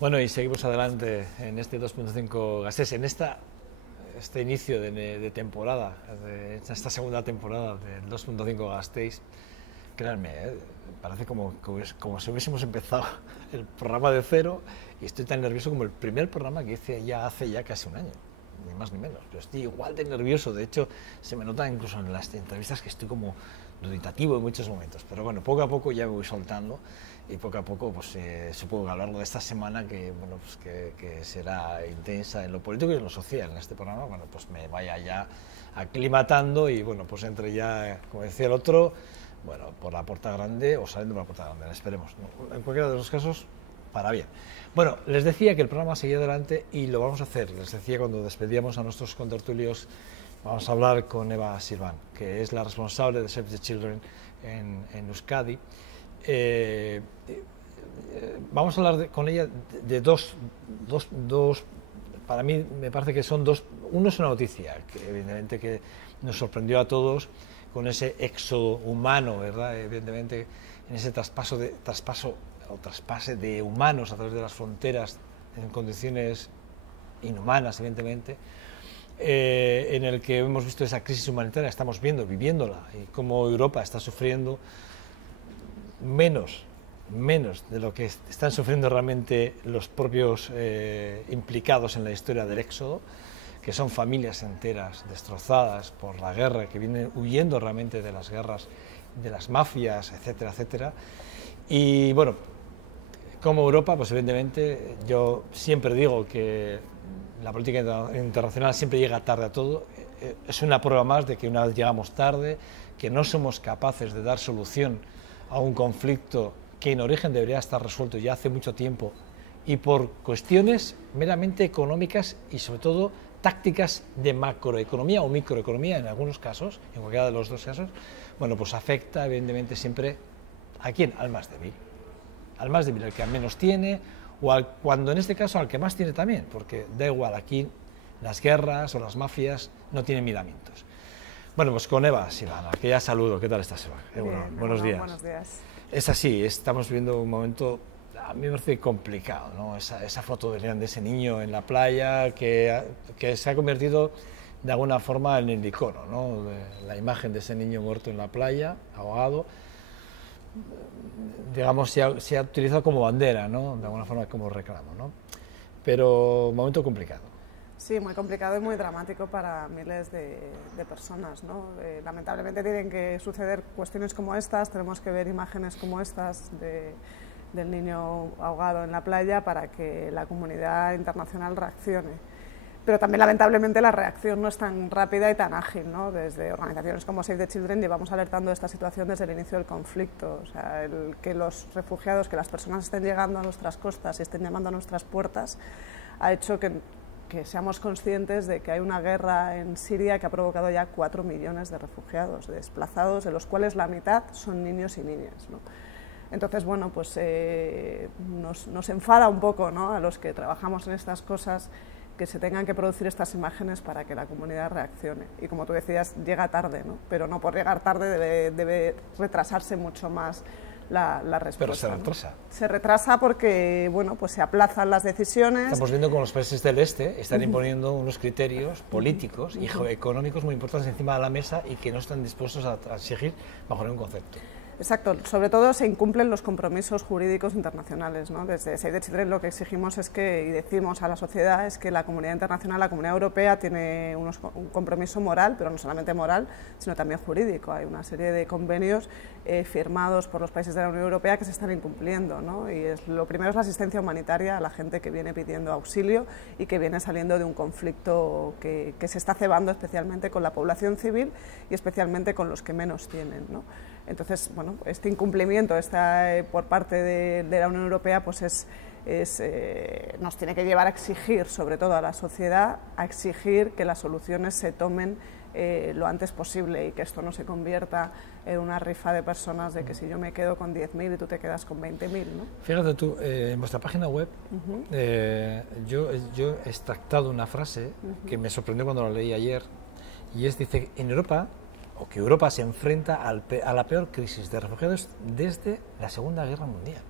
Bueno, y seguimos adelante en este 2.5 Gasteiz, en este inicio de temporada, de esta segunda temporada del 2.5 Gasteiz. Créanme, parece como si hubiésemos empezado el programa de cero y estoy tan nervioso como el primer programa que hice hace ya casi un año, ni más ni menos. Pero estoy igual de nervioso, de hecho se me nota incluso en las entrevistas que estoy como duditativo en muchos momentos, pero bueno, poco a poco ya me voy soltando y poco a poco pues supongo que a lo largo de esta semana que será intensa en lo político y en lo social en este programa, bueno, pues me vaya ya aclimatando y bueno, pues entre ya, como decía el otro, bueno, por la puerta grande o saliendo por la puerta grande, esperemos, ¿no? En cualquiera de los casos, para bien. Bueno, les decía que el programa seguía adelante y lo vamos a hacer. Les decía cuando despedíamos a nuestros contertulios, vamos a hablar con Eva Silván, que es la responsable de Save the Children en Euskadi. Vamos a hablar con ella de dos, para mí me parece que son dos. Uno es una noticia que evidentemente que nos sorprendió a todos con ese éxodo humano, ¿verdad? Evidentemente en ese traspase de humanos a través de las fronteras en condiciones inhumanas, evidentemente, en el que hemos visto esa crisis humanitaria, estamos viviéndola, y cómo Europa está sufriendo menos de lo que están sufriendo realmente los propios implicados en la historia del éxodo, que son familias enteras destrozadas por la guerra, que vienen huyendo realmente de las guerras, de las mafias, etcétera, etcétera. Y bueno, como Europa, pues evidentemente yo siempre digo que la política internacional siempre llega tarde a todo. Es una prueba más de que una vez llegamos tarde, que no somos capaces de dar solución a un conflicto que en origen debería estar resuelto ya hace mucho tiempo y por cuestiones meramente económicas y sobre todo tácticas de macroeconomía o microeconomía en algunos casos, en cualquiera de los dos casos, bueno, pues afecta evidentemente siempre ¿a quién? Al más débil, al que menos tiene, o cuando en este caso al que más tiene también, porque da igual, aquí las guerras o las mafias no tienen miramientos. Bueno, pues con Eva Silvana, que ya saludo. ¿Qué tal estás, Eva? Bien, buenos días. Buenos días. Es así, estamos viviendo un momento, a mí me parece complicado, ¿no? Esa foto de ese niño en la playa que se ha convertido de alguna forma en el icono, ¿no? La imagen de ese niño muerto en la playa, ahogado, digamos, se ha utilizado como bandera, ¿no? De alguna forma como reclamo, ¿no? Pero un momento complicado. Sí, muy complicado y muy dramático para miles de personas, ¿no? Lamentablemente tienen que suceder cuestiones como estas, tenemos que ver imágenes como estas del niño ahogado en la playa para que la comunidad internacional reaccione. Pero también lamentablemente la reacción no es tan rápida y tan ágil, ¿no? Desde organizaciones como Save the Children llevamos alertando de esta situación desde el inicio del conflicto. O sea, que los refugiados, que las personas estén llegando a nuestras costas y estén llamando a nuestras puertas ha hecho que seamos conscientes de que hay una guerra en Siria que ha provocado ya 4 millones de refugiados desplazados, de los cuales la mitad son niños y niñas, ¿no? Entonces, bueno, pues nos enfada un poco, ¿no? A los que trabajamos en estas cosas que se tengan que producir estas imágenes para que la comunidad reaccione. Y como tú decías, llega tarde, ¿no? Pero no por llegar tarde debe retrasarse mucho más la respuesta. Pero se retrasa. ¿No? Se retrasa porque, bueno, pues se aplazan las decisiones. Estamos viendo cómo los países del este están imponiendo unos criterios políticos y económicos muy importantes encima de la mesa y que no están dispuestos a exigir bajo ningún concepto. Exacto, sobre todo se incumplen los compromisos jurídicos internacionales, ¿no? Desde Save the Children lo que exigimos es que, y decimos a la sociedad, es que la comunidad internacional, la comunidad europea tiene un compromiso moral, pero no solamente moral, sino también jurídico. Hay una serie de convenios firmados por los países de la Unión Europea que se están incumpliendo, ¿no? Y lo primero es la asistencia humanitaria a la gente que viene pidiendo auxilio y que viene saliendo de un conflicto que se está cebando especialmente con la población civil y especialmente con los que menos tienen, ¿no? Entonces, bueno, este incumplimiento por parte de la Unión Europea pues nos tiene que llevar a exigir, sobre todo a la sociedad, a exigir que las soluciones se tomen lo antes posible y que esto no se convierta en una rifa de personas de que si yo me quedo con 10.000 y tú te quedas con 20.000, ¿no? Fíjate tú, en vuestra página web yo he extractado una frase que me sorprendió cuando la leí ayer y dice, en Europa, o que Europa se enfrenta a la peor crisis de refugiados desde la Segunda Guerra Mundial.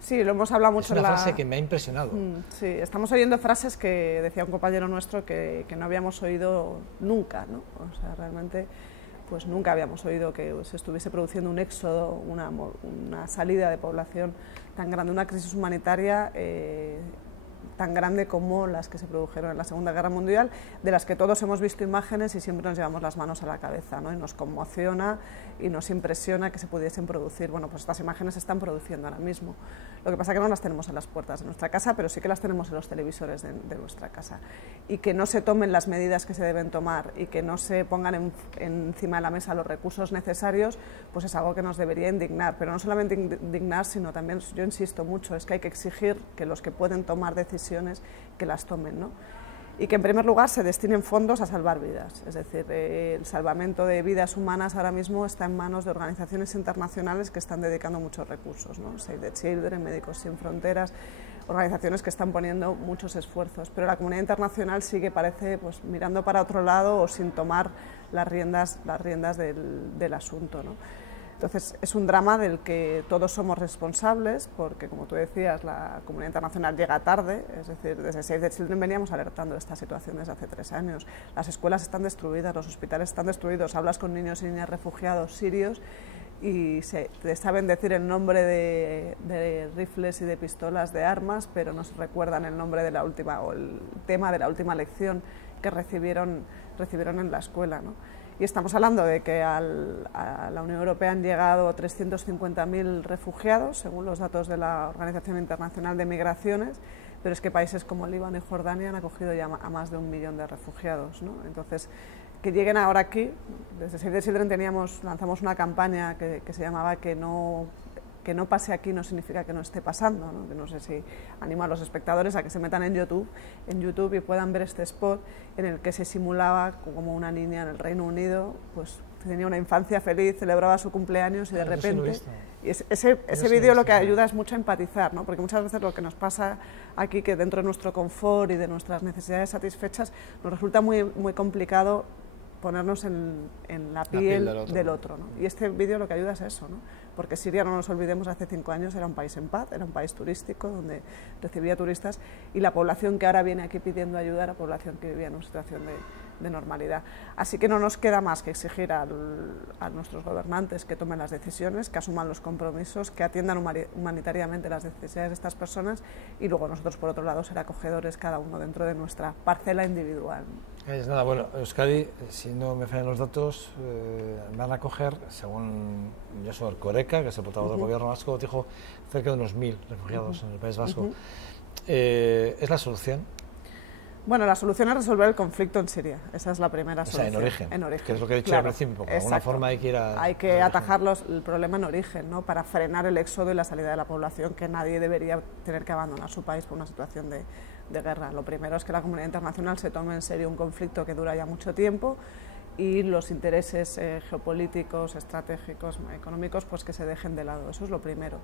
Sí, lo hemos hablado mucho. Es una frase que me ha impresionado. Sí, estamos oyendo frases que decía un compañero nuestro que no habíamos oído nunca, ¿no? O sea, realmente pues nunca habíamos oído que se estuviese produciendo un éxodo, una salida de población tan grande, una crisis humanitaria tan grande como las que se produjeron en la Segunda Guerra Mundial, de las que todos hemos visto imágenes y siempre nos llevamos las manos a la cabeza, ¿no? Y nos conmociona y nos impresiona que se pudiesen producir. Bueno, pues estas imágenes se están produciendo ahora mismo. Lo que pasa es que no las tenemos en las puertas de nuestra casa, pero sí que las tenemos en los televisores de nuestra casa. Y que no se tomen las medidas que se deben tomar y que no se pongan encima de la mesa los recursos necesarios, pues es algo que nos debería indignar. Pero no solamente indignar, sino también, yo insisto mucho, es que hay que exigir que los que pueden tomar decisiones, que las tomen, ¿no? Y que en primer lugar se destinen fondos a salvar vidas, es decir, el salvamento de vidas humanas ahora mismo está en manos de organizaciones internacionales que están dedicando muchos recursos, ¿no? Save the Children, Médicos Sin Fronteras, organizaciones que están poniendo muchos esfuerzos, pero la comunidad internacional sigue, parece, pues mirando para otro lado o sin tomar las riendas del asunto, ¿no? Entonces, es un drama del que todos somos responsables, porque, como tú decías, la comunidad internacional llega tarde, es decir, desde Save the Children veníamos alertando de esta situación desde hace 3 años. Las escuelas están destruidas, los hospitales están destruidos, hablas con niños y niñas refugiados sirios y te saben decir el nombre de rifles y de pistolas, de armas, pero no se recuerdan el nombre de la última, o el tema de la última lección que recibieron en la escuela, ¿no? Y estamos hablando de que a la Unión Europea han llegado 350.000 refugiados, según los datos de la Organización Internacional de Migraciones, pero es que países como Líbano y Jordania han acogido ya a más de 1 millón de refugiados, ¿no? Entonces, que lleguen ahora aquí, desde Save the Children lanzamos una campaña que se llamaba que no pase aquí no significa que no esté pasando, ¿no? Que no sé si animo a los espectadores a que se metan en YouTube y puedan ver este spot en el que se simulaba como una niña en el Reino Unido pues tenía una infancia feliz, celebraba su cumpleaños y de repente... Y ese vídeo lo que ayuda es mucho a empatizar, ¿no? Porque muchas veces lo que nos pasa aquí, que dentro de nuestro confort y de nuestras necesidades satisfechas, nos resulta muy, muy complicado ponernos en la piel del otro, ¿no? Y este vídeo lo que ayuda es eso, ¿no? Porque Siria, no nos olvidemos, hace 5 años era un país en paz, era un país turístico donde recibía turistas y la población que ahora viene aquí pidiendo ayuda era población que vivía en una situación de normalidad. Así que no nos queda más que exigir a nuestros gobernantes que tomen las decisiones, que asuman los compromisos, que atiendan humanitariamente las necesidades de estas personas y luego nosotros, por otro lado, ser acogedores cada uno dentro de nuestra parcela individual. Es nada, bueno, Euskadi, si no me fallan los datos, van a acoger, según Josu Erkoreka, que es el portavoz del gobierno vasco, dijo cerca de unos 1.000 refugiados en el País Vasco. ¿Es la solución? Bueno, la solución es resolver el conflicto en Siria, esa es la primera solución. O sea, en origen, que es lo que he dicho claro, al principio, de alguna forma hay que ir a... Hay que atajar el problema en origen, ¿no? Para frenar el éxodo y la salida de la población, que nadie debería tener que abandonar su país por una situación de guerra. Lo primero es que la comunidad internacional se tome en serio un conflicto que dura ya mucho tiempo y los intereses geopolíticos, estratégicos, económicos, pues que se dejen de lado, eso es lo primero.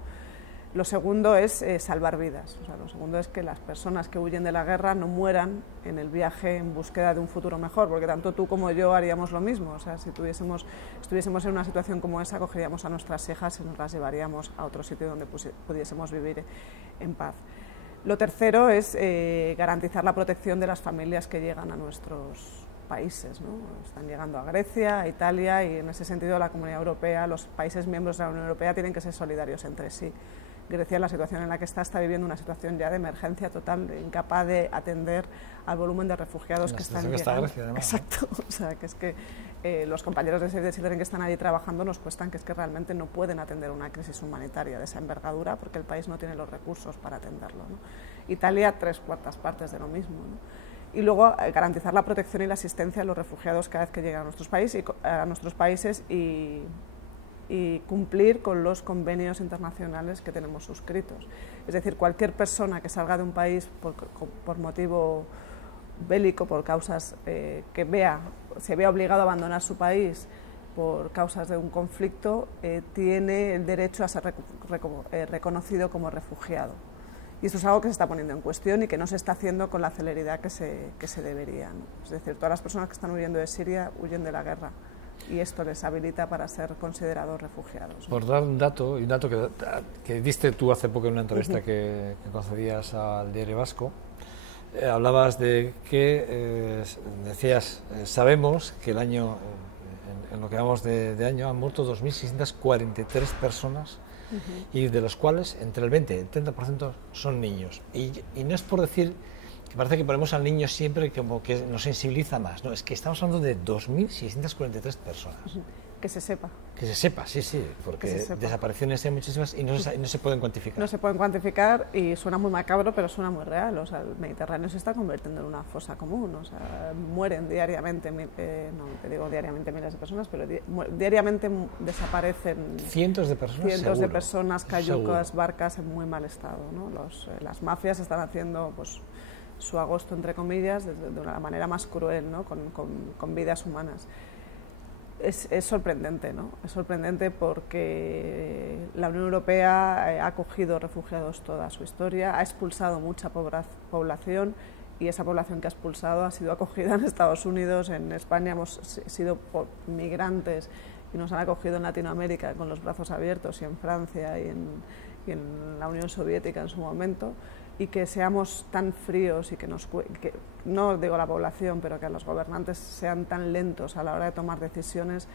Lo segundo es salvar vidas, o sea, lo segundo es que las personas que huyen de la guerra no mueran en el viaje en búsqueda de un futuro mejor, porque tanto tú como yo haríamos lo mismo, o sea, si estuviésemos en una situación como esa, cogeríamos a nuestras hijas y nos las llevaríamos a otro sitio donde pudiésemos vivir en paz. Lo tercero es garantizar la protección de las familias que llegan a nuestros países, ¿no? Están llegando a Grecia, a Italia y en ese sentido la Comunidad Europea, los países miembros de la Unión Europea tienen que ser solidarios entre sí. Grecia, la situación en la que está viviendo una situación ya de emergencia total, incapaz de atender al volumen de refugiados que están llegando. Grecia, además, exacto, o sea, que es que los compañeros de Save the Children que están allí trabajando nos cuestan que es que realmente no pueden atender una crisis humanitaria de esa envergadura porque el país no tiene los recursos para atenderlo, ¿no? Italia, 3/4 partes de lo mismo, ¿no? Y luego garantizar la protección y la asistencia a los refugiados cada vez que llegan a nuestros países y cumplir con los convenios internacionales que tenemos suscritos. Es decir, cualquier persona que salga de un país por motivo bélico, por causas se vea obligado a abandonar su país por causas de un conflicto, tiene el derecho a ser reconocido como refugiado. Y esto es algo que se está poniendo en cuestión y que no se está haciendo con la celeridad que se debería, ¿no? Es decir, todas las personas que están huyendo de Siria huyen de la guerra, y esto les habilita para ser considerados refugiados. Por dar un dato, y un dato que diste tú hace poco en una entrevista que concedías al Diario Vasco, hablabas de que, decías, sabemos que el año, en lo que vamos de año, han muerto 2.643 personas, y de los cuales entre el 20 y el 30% son niños. Y no es por decir que parece que ponemos al niño siempre como que nos sensibiliza más, no, es que estamos hablando de 2.643 personas. Que se sepa. Que se sepa, sí, sí, porque desapariciones hay muchísimas y no se pueden cuantificar. No se pueden cuantificar y suena muy macabro, pero suena muy real. O sea, el Mediterráneo se está convirtiendo en una fosa común. O sea, mueren diariamente, no te digo diariamente miles de personas, pero diariamente desaparecen cientos de personas, cientos de personas, cayucas, barcas en muy mal estado, ¿no? Las mafias están haciendo pues su agosto, entre comillas, de una manera más cruel, ¿no? con vidas humanas. Es sorprendente, ¿no? Es sorprendente porque la Unión Europea ha acogido refugiados toda su historia, ha expulsado mucha población y esa población que ha expulsado ha sido acogida en Estados Unidos, en España hemos sido migrantes y nos han acogido en Latinoamérica con los brazos abiertos y en Francia y en la Unión Soviética en su momento. Y que seamos tan fríos y que no digo la población, pero que los gobernantes sean tan lentos a la hora de tomar decisiones,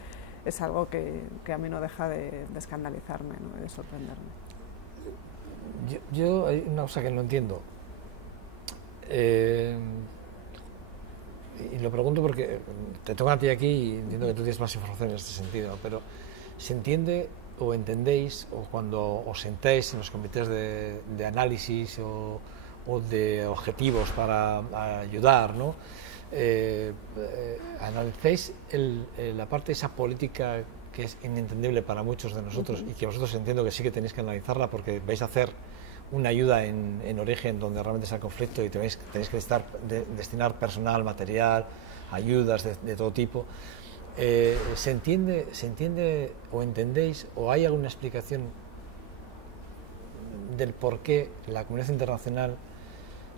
es algo que a mí no deja de escandalizarme, ¿no? Y de sorprenderme. Yo hay una cosa que no entiendo, y lo pregunto porque te toca a ti aquí y entiendo que tú tienes más información en este sentido, pero ¿se entiende o entendéis, o cuando os sentáis en los comités de análisis o de objetivos para ayudar, ¿no? Analicéis la parte de esa política que es inentendible para muchos de nosotros y que vosotros entiendo que sí que tenéis que analizarla porque vais a hacer una ayuda en origen donde realmente está el conflicto y tenéis que destinar personal, material, ayudas de todo tipo. ¿Se entiende o entendéis o hay alguna explicación del por qué la comunidad internacional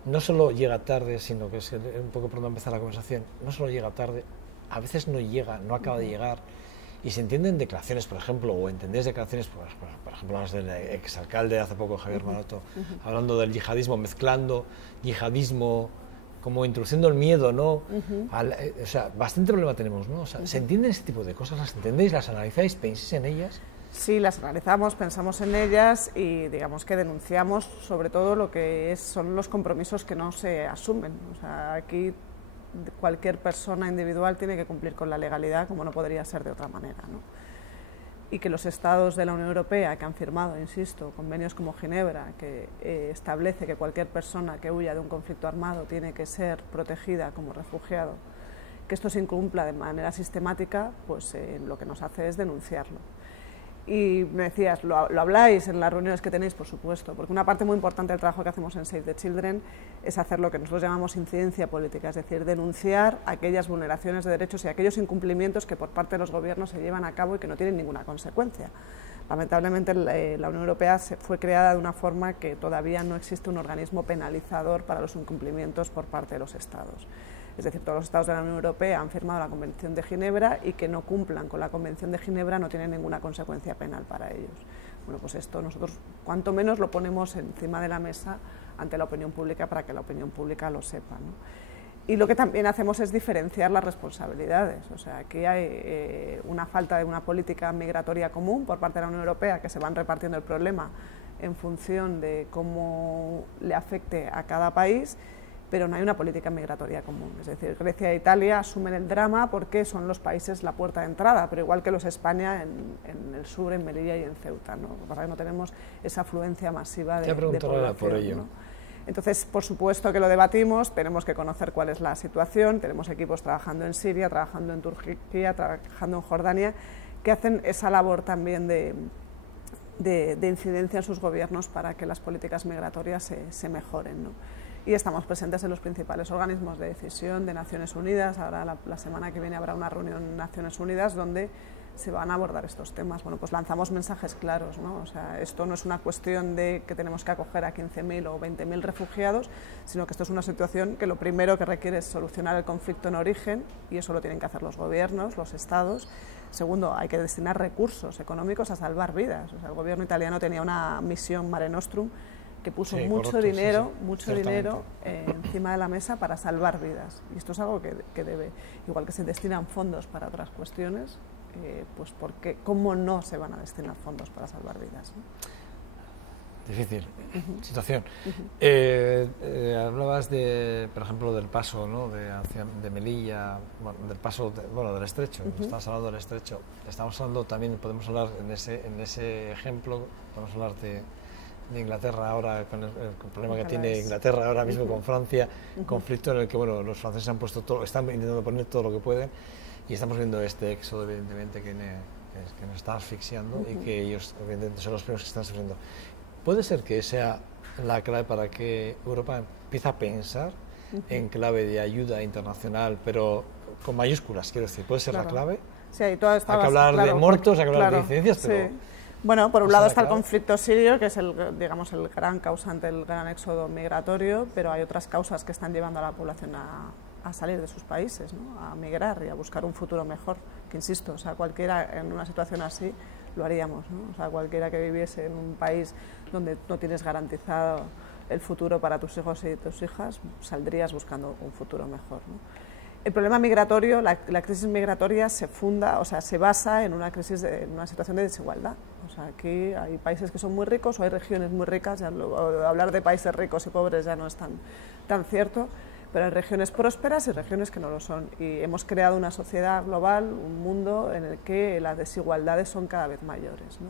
no solo llega tarde, sino que es un poco por donde empezar la conversación, no solo llega tarde, a veces no llega, no acaba de llegar, y se entienden declaraciones, por ejemplo, o entendéis declaraciones, por ejemplo, las del exalcalde hace poco, Javier Maroto, hablando del yihadismo, mezclando yihadismo, como introduciendo el miedo, ¿no? O sea, bastante problema tenemos, ¿no? O sea, ¿se entienden ese tipo de cosas? ¿Las entendéis? ¿Las analizáis? ¿Pensáis en ellas? Sí, las analizamos, pensamos en ellas y digamos que denunciamos sobre todo lo que son los compromisos que no se asumen. O sea, aquí cualquier persona individual tiene que cumplir con la legalidad como no podría ser de otra manera, ¿no? Y que los estados de la Unión Europea que han firmado, insisto, convenios como Ginebra, que establece que cualquier persona que huya de un conflicto armado tiene que ser protegida como refugiado, que esto se incumpla de manera sistemática, pues lo que nos hace es denunciarlo. Y me decías, ¿lo habláis en las reuniones que tenéis? Por supuesto, porque una parte muy importante del trabajo que hacemos en Save the Children es hacer lo que nosotros llamamos incidencia política, es decir, denunciar aquellas vulneraciones de derechos y aquellos incumplimientos que por parte de los gobiernos se llevan a cabo y que no tienen ninguna consecuencia. Lamentablemente la Unión Europea fue creada de una forma que todavía no existe un organismo penalizador para los incumplimientos por parte de los Estados. Es decir, todos los Estados de la Unión Europea han firmado la Convención de Ginebra y que no cumplan con la Convención de Ginebra no tiene ninguna consecuencia penal para ellos. Bueno, pues esto nosotros cuanto menos lo ponemos encima de la mesa ante la opinión pública para que la opinión pública lo sepa, ¿no? Y lo que también hacemos es diferenciar las responsabilidades. O sea, aquí hay una falta de una política migratoria común por parte de la Unión Europea, que se van repartiendo el problema en función de cómo le afecte a cada país, pero no hay una política migratoria común. Es decir, Grecia e Italia asumen el drama porque son los países la puerta de entrada, pero igual que los España en el sur, en Melilla y en Ceuta, ¿no? Para que no tenemos esa afluencia masiva de población, por ello, ¿no? Entonces, por supuesto que lo debatimos, tenemos que conocer cuál es la situación, tenemos equipos trabajando en Siria, trabajando en Turquía, trabajando en Jordania, que hacen esa labor también de incidencia en sus gobiernos para que las políticas migratorias se mejoren, ¿no? Y estamos presentes en los principales organismos de decisión de Naciones Unidas. Ahora la semana que viene habrá una reunión en Naciones Unidas donde se van a abordar estos temas. Bueno, pues lanzamos mensajes claros, ¿no? O sea, esto no es una cuestión de que tenemos que acoger a 15.000 o 20.000 refugiados, sino que esto es una situación que lo primero que requiere es solucionar el conflicto en origen, y eso lo tienen que hacer los gobiernos, los estados. Segundo, hay que destinar recursos económicos a salvar vidas. O sea, el gobierno italiano tenía una misión Mare Nostrum que puso mucho dinero encima de la mesa para salvar vidas. Y esto es algo que debe, igual que se destinan fondos para otras cuestiones, pues porque cómo no se van a destinar fondos para salvar vidas, ¿no? Difícil situación. Hablabas por ejemplo, del paso, ¿no? de Melilla, bueno, del paso, del estrecho. Estamos hablando del estrecho. Estamos hablando también, podemos hablar en ese ejemplo, podemos hablar de Inglaterra ahora, con el problema que tiene Inglaterra ahora mismo con Francia, conflicto en el que los franceses han puesto todo, están intentando poner todo lo que pueden, y estamos viendo este éxodo, evidentemente, que nos está asfixiando y que ellos, evidentemente, son los primeros que están sufriendo. ¿Puede ser que sea la clave para que Europa empiece a pensar en clave de ayuda internacional, pero con mayúsculas, quiero decir? ¿Puede ser la clave? Sí, hay toda esta hay que hablar de muertos, hay que hablar de incidencias, pero... Sí. Bueno, por un lado está el conflicto sirio, que es el gran causante del gran éxodo migratorio, pero hay otras causas que están llevando a la población a salir de sus países, ¿no? A migrar y a buscar un futuro mejor, que insisto, o sea, cualquiera en una situación así lo haríamos, ¿no? O sea, cualquiera que viviese en un país donde no tienes garantizado el futuro para tus hijos y tus hijas, saldrías buscando un futuro mejor, ¿no? El problema migratorio, la crisis migratoria se basa en una situación de desigualdad. O sea, aquí hay países que son muy ricos o hay regiones muy ricas, hablar de países ricos y pobres ya no es tan cierto, pero hay regiones prósperas y regiones que no lo son. Y hemos creado una sociedad global, un mundo en el que las desigualdades son cada vez mayores, ¿no?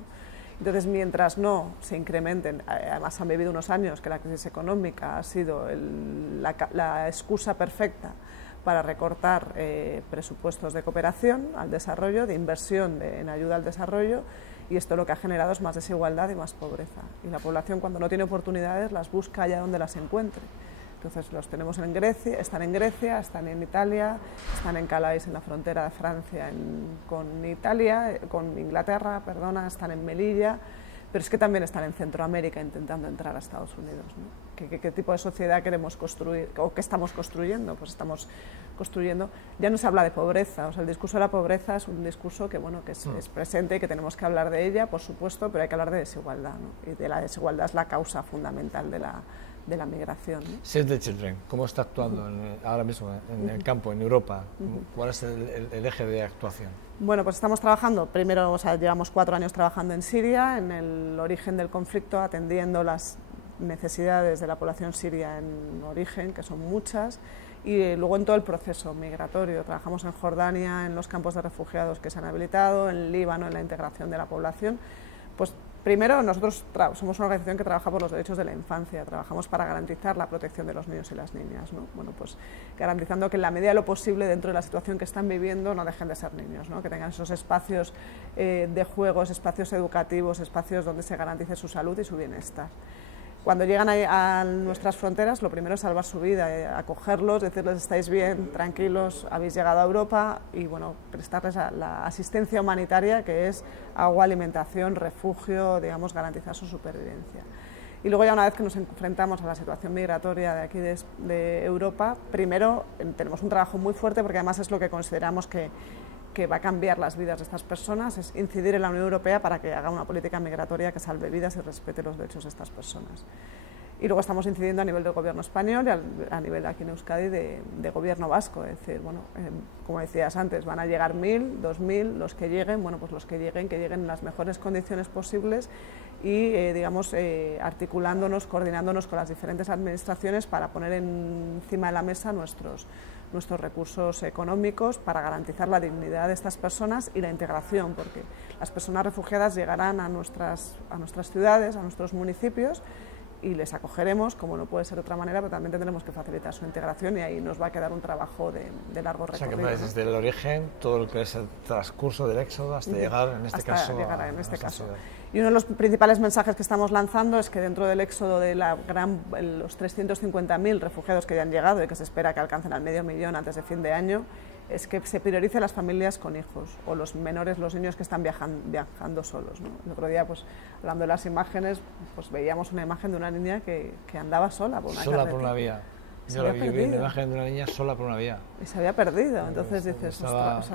Entonces, mientras no se incrementen, además han vivido unos años que la crisis económica ha sido la excusa perfecta para recortar presupuestos de cooperación al desarrollo, de inversión en ayuda al desarrollo, y esto lo que ha generado es más desigualdad y más pobreza. Y la población, cuando no tiene oportunidades, las busca allá donde las encuentre. Entonces los tenemos en Grecia, están en Italia, están en Calais, en la frontera de Francia con Inglaterra, están en Melilla, pero es que también están en Centroamérica intentando entrar a Estados Unidos, ¿no? ¿Qué tipo de sociedad queremos construir o qué estamos construyendo? Pues estamos construyendo, ya no se habla de pobreza, o sea, el discurso de la pobreza es un discurso que es presente y que tenemos que hablar de ella, por supuesto, pero hay que hablar de desigualdad, ¿no? Y de la desigualdad es la causa fundamental de la migración, ¿no? Save the Children, ¿cómo está actuando ahora mismo en el campo, en Europa? ¿Cuál es el eje de actuación? Bueno, pues estamos trabajando, primero, llevamos 4 años trabajando en Siria, en el origen del conflicto, atendiendo las necesidades de la población siria en origen, que son muchas, y luego en todo el proceso migratorio. Trabajamos en Jordania, en los campos de refugiados que se han habilitado, en Líbano, en la integración de la población. Pues primero, nosotros somos una organización que trabaja por los derechos de la infancia, trabajamos para garantizar la protección de los niños y las niñas, ¿no? Bueno, pues garantizando que en la medida de lo posible, dentro de la situación que están viviendo, no dejen de ser niños, ¿no? Que tengan esos espacios de juegos, espacios educativos, espacios donde se garantice su salud y su bienestar. Cuando llegan a nuestras fronteras, lo primero es salvar su vida, acogerlos, decirles estáis bien, tranquilos, habéis llegado a Europa, y bueno, prestarles la asistencia humanitaria, que es agua, alimentación, refugio, digamos, garantizar su supervivencia. Y luego, ya una vez que nos enfrentamos a la situación migratoria de aquí de Europa, primero tenemos un trabajo muy fuerte, porque además es lo que consideramos que va a cambiar las vidas de estas personas, es incidir en la Unión Europea para que haga una política migratoria que salve vidas y respete los derechos de estas personas. Y luego estamos incidiendo a nivel del gobierno español y a nivel aquí en Euskadi de gobierno vasco, es decir, bueno, como decías antes, van a llegar 1.000, 2.000, los que lleguen, bueno, pues los que lleguen en las mejores condiciones posibles y, digamos, articulándonos, coordinándonos con las diferentes administraciones para poner encima de la mesa nuestros recursos económicos para garantizar la dignidad de estas personas y la integración, porque las personas refugiadas llegarán a nuestras ciudades, a nuestros municipios, y les acogeremos, como no puede ser de otra manera, pero también tendremos que facilitar su integración, y ahí nos va a quedar un trabajo de largo recorrido. O sea, que desde el origen, todo lo que es el transcurso del éxodo hasta llegar, en este caso. Llegar en este caso. Y uno de los principales mensajes que estamos lanzando es que dentro del éxodo de los 350.000 refugiados que ya han llegado y que se espera que alcancen al 500.000 antes de fin de año, es que se priorice las familias con hijos o los menores, los niños que están viajando solos, ¿no? El otro día, pues, hablando de las imágenes, pues veíamos una imagen de una niña que andaba sola por una carretera. Por una vía. Yo vi una imagen de una niña sola por una vía. Y se había perdido, entonces dices, ostras,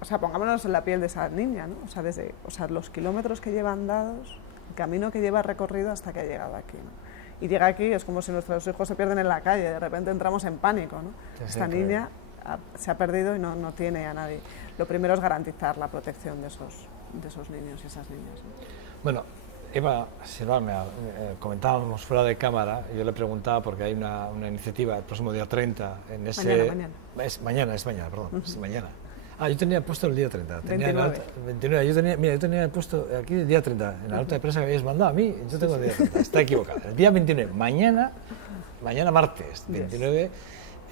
o sea, pongámonos en la piel de esa niña, ¿no? O sea, los kilómetros que lleva andados, el camino que lleva recorrido hasta que ha llegado aquí, ¿no? Y llega aquí, es como si nuestros hijos se pierden en la calle, de repente entramos en pánico, ¿no? Esta niña se ha perdido y no tiene a nadie. Lo primero es garantizar la protección de esos niños y esas niñas, ¿no? Bueno, Eva Silva, comentábamos fuera de cámara, yo le preguntaba porque hay una iniciativa el próximo día 30 en ese... Mañana. Es mañana, perdón, es mañana. Yo tenía puesto el día 30. 29. Yo tenía puesto aquí el día 30, en la nota de prensa que habéis mandado a mí, yo tengo el día 30, está equivocado. El día 29, mañana martes 29,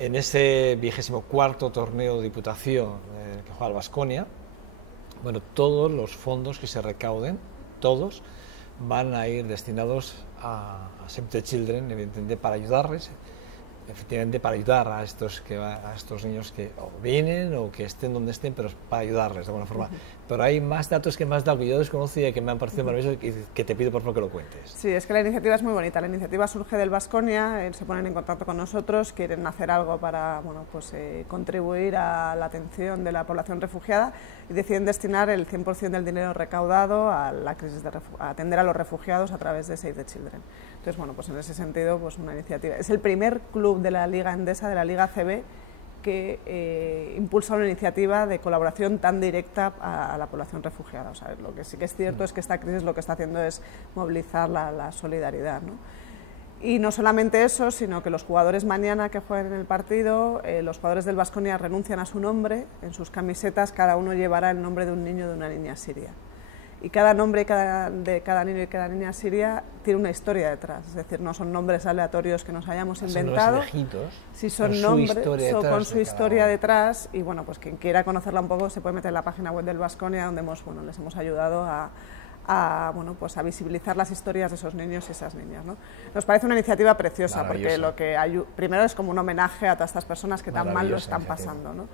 en ese 24º torneo de Diputación que juega el Baskonia, bueno, todos los fondos que se recauden, todos, van a ir destinados a Save the Children, evidentemente para ayudarles, efectivamente para ayudar a estos niños que o vienen o que estén donde estén, pero para ayudarles de alguna forma. Pero hay más datos que yo desconocía y que me han parecido maravillosos y que te pido por favor que lo cuentes. Sí, es que la iniciativa es muy bonita. La iniciativa surge del Baskonia, se ponen en contacto con nosotros, quieren hacer algo para contribuir a la atención de la población refugiada y deciden destinar el 100% del dinero recaudado a la crisis a atender a los refugiados a través de Save the Children. Entonces, bueno, pues en ese sentido, pues una iniciativa. Es el primer club de la Liga Endesa, de la Liga ACB, que impulsa una iniciativa de colaboración tan directa a la población refugiada. O sea, lo que sí que es cierto es que esta crisis lo que está haciendo es movilizar la solidaridad, ¿no? Y no solamente eso, sino que los jugadores mañana que jueguen en el partido, los jugadores del Baskonia renuncian a su nombre, en sus camisetas cada uno llevará el nombre de un niño o de una niña siria. Y cada nombre de cada niño y cada niña siria tiene una historia detrás, es decir, no son nombres aleatorios que nos hayamos inventado, sí, son nombres con su historia detrás, y bueno, pues quien quiera conocerla un poco se puede meter en la página web del Baskonia, donde les hemos ayudado a visibilizar las historias de esos niños y esas niñas, ¿no? Nos parece una iniciativa preciosa, porque primero es como un homenaje a todas estas personas que tan mal lo están pasando, ¿no?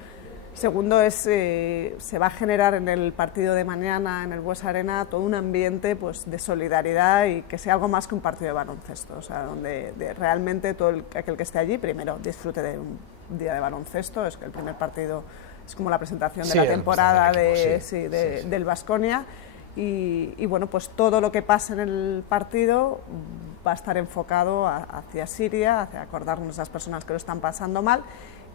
Segundo, se va a generar en el partido de mañana, en el Buesa Arena, todo un ambiente pues, de solidaridad y que sea algo más que un partido de baloncesto, o sea, donde realmente aquel que esté allí, primero, disfrute de un día de baloncesto, es que el primer partido es como la presentación de la temporada del Baskonia, y bueno, pues todo lo que pase en el partido va a estar enfocado hacia Siria, hacia acordarnos de esas personas que lo están pasando mal,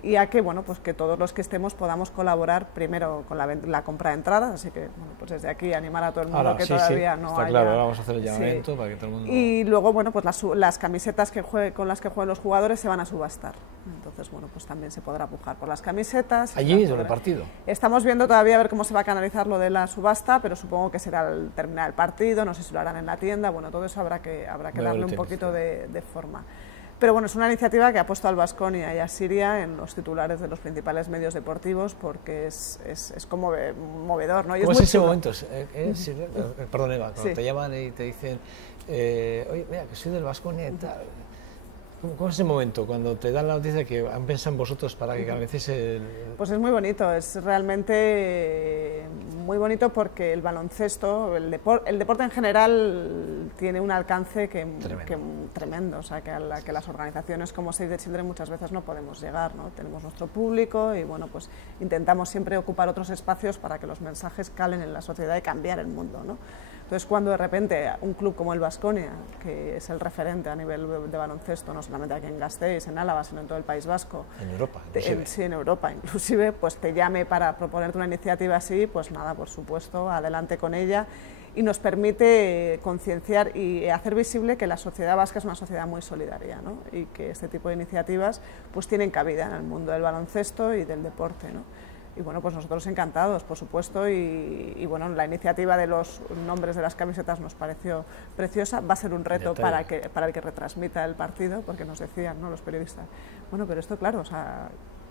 y a que, bueno, pues que todos los que estemos podamos colaborar primero con la compra de entradas, así que bueno, pues desde aquí animar a todo el mundo que todavía no está haya... Claro, vamos a hacer el llamamiento para que todo el mundo... Y luego, bueno, pues las camisetas con las que jueguen los jugadores se van a subastar, entonces, bueno, pues también se podrá pujar por las camisetas. ¿Allí sobre el partido? Estamos viendo todavía a ver cómo se va a canalizar lo de la subasta, pero supongo que será al terminar el partido, no sé si lo harán en la tienda, bueno, todo eso habrá que darle un poquito de forma. Pero bueno, es una iniciativa que ha puesto al Baskonia y a Siria en los titulares de los principales medios deportivos porque es como movedor, ¿no? Y ¿Cómo es ese chulo. momento? Perdón, Eva, cuando te llaman y te dicen, oye, mira, que soy del Baskonia y tal. ¿Cómo es ese momento cuando te dan la noticia que han pensado en vosotros para que canalicéis el...? Pues es muy bonito, es realmente muy bonito porque el baloncesto, el deporte en general tiene un alcance tremendo, o sea, que las organizaciones como Save the Children muchas veces no podemos llegar, ¿no? Tenemos nuestro público y bueno, pues intentamos siempre ocupar otros espacios para que los mensajes calen en la sociedad y cambiar el mundo, ¿no? Entonces, cuando de repente un club como el Baskonia, que es el referente a nivel de baloncesto, no solamente aquí en Gasteiz, en Álava, sino en todo el País Vasco, en Europa, sí, en Europa inclusive, pues te llame para proponerte una iniciativa así, pues nada, por supuesto, adelante con ella, y nos permite concienciar y hacer visible que la sociedad vasca es una sociedad muy solidaria, ¿no? Y que este tipo de iniciativas pues tienen cabida en el mundo del baloncesto y del deporte, ¿no? Y bueno, pues nosotros encantados, por supuesto, y bueno, la iniciativa de los nombres de las camisetas nos pareció preciosa. Va a ser un reto para el que retransmita el partido, porque nos decían, ¿no?, los periodistas, bueno, pero esto, claro, o sea,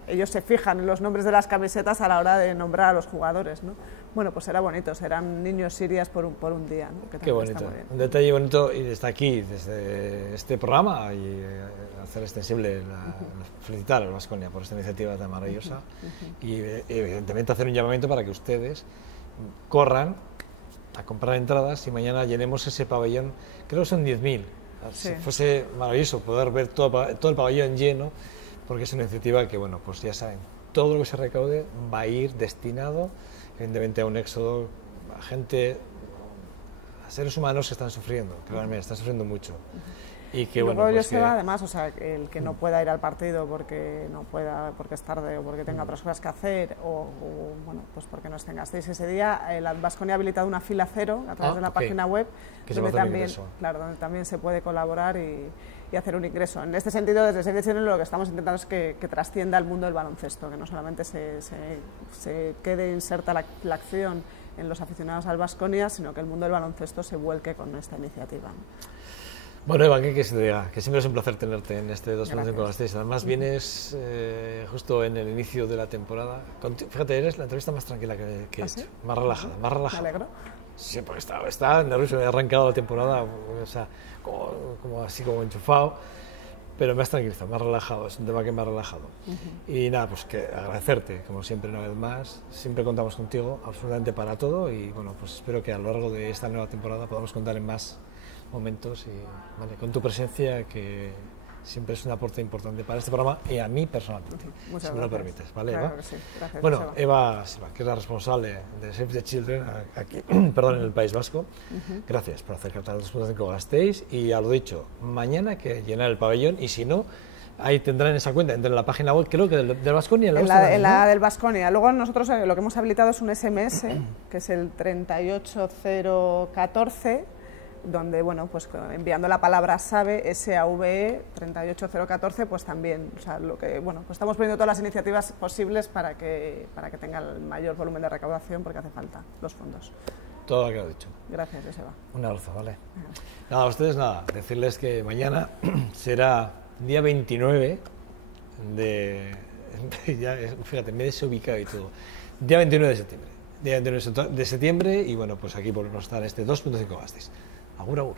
ellos se fijan en los nombres de las camisetas a la hora de nombrar a los jugadores, ¿no? Bueno, pues era bonito, serán niños sirias por un día, ¿no? Que qué bonito, un detalle bonito, y desde aquí, desde este programa, y hacer extensible, felicitar al Baskonia por esta iniciativa tan maravillosa, y evidentemente hacer un llamamiento para que ustedes corran a comprar entradas y mañana llenemos ese pabellón, creo que son 10.000. Sí. Fuese maravilloso poder ver todo el pabellón lleno, porque es una iniciativa que, bueno, pues ya saben, todo lo que se recaude va a ir destinado, evidentemente, a un éxodo, a gente, a seres humanos que están sufriendo, que realmente están sufriendo mucho. Y que, luego bueno, pues se va, además, o sea, el que no pueda ir al partido porque no pueda, porque es tarde o porque tenga otras cosas que hacer o bueno, pues porque no estén Gasteiz ese día, el Baskonia ha habilitado una fila cero a través de la página web, donde también, claro, donde también se puede colaborar y hacer un ingreso. En este sentido, desde Save the Children lo que estamos intentando es que trascienda el mundo del baloncesto, que no solamente se quede inserta la acción en los aficionados al Baskonia, sino que el mundo del baloncesto se vuelque con esta iniciativa. Bueno, Eva, ¿qué se te diga? Que siempre es un placer tenerte en este 2005 Gasteiz. Además, vienes justo en el inicio de la temporada. Fíjate, eres la entrevista más tranquila que he hecho. Más relajada, más relajada. Me alegro. Sí, porque estaba nervioso, he arrancado la temporada, o sea, como así como enchufado, pero me has tranquilizado, me has relajado, es un tema que me ha relajado. Y nada, pues que agradecerte, como siempre, una vez más. Siempre contamos contigo, absolutamente para todo, y bueno, pues espero que a lo largo de esta nueva temporada podamos contar en más momentos y vale, con tu presencia, que siempre es un aporte importante para este programa y a mí personalmente, si me lo permites, ¿vale, claro Eva? Que sí. Gracias, bueno, Eva Silva, que es la responsable de Save the Children aquí, perdón, en el País Vasco. Gracias por acercarte al 2005 Gasteiz, y a lo dicho, mañana que llenar el pabellón, y si no, ahí tendrán esa cuenta, entre la página web, creo que del Baskonia, en la del Baskonia. Luego nosotros lo que hemos habilitado es un SMS, que es el 38014, donde, bueno, pues enviando la palabra SAVE, SAVE 38014, pues también, o sea, lo que, bueno, pues estamos poniendo todas las iniciativas posibles para que tenga el mayor volumen de recaudación, porque hace falta los fondos. Todo lo que has dicho. Gracias, Joseba. Un abrazo, ¿vale? Nada, a ustedes nada, decirles que mañana será día 29 de... ya, fíjate, me he desubicado y todo. Día 29 de septiembre. Día 29 de septiembre, y bueno, pues aquí volvemos a estar este 2.5 Gasteiz. Agur, agur.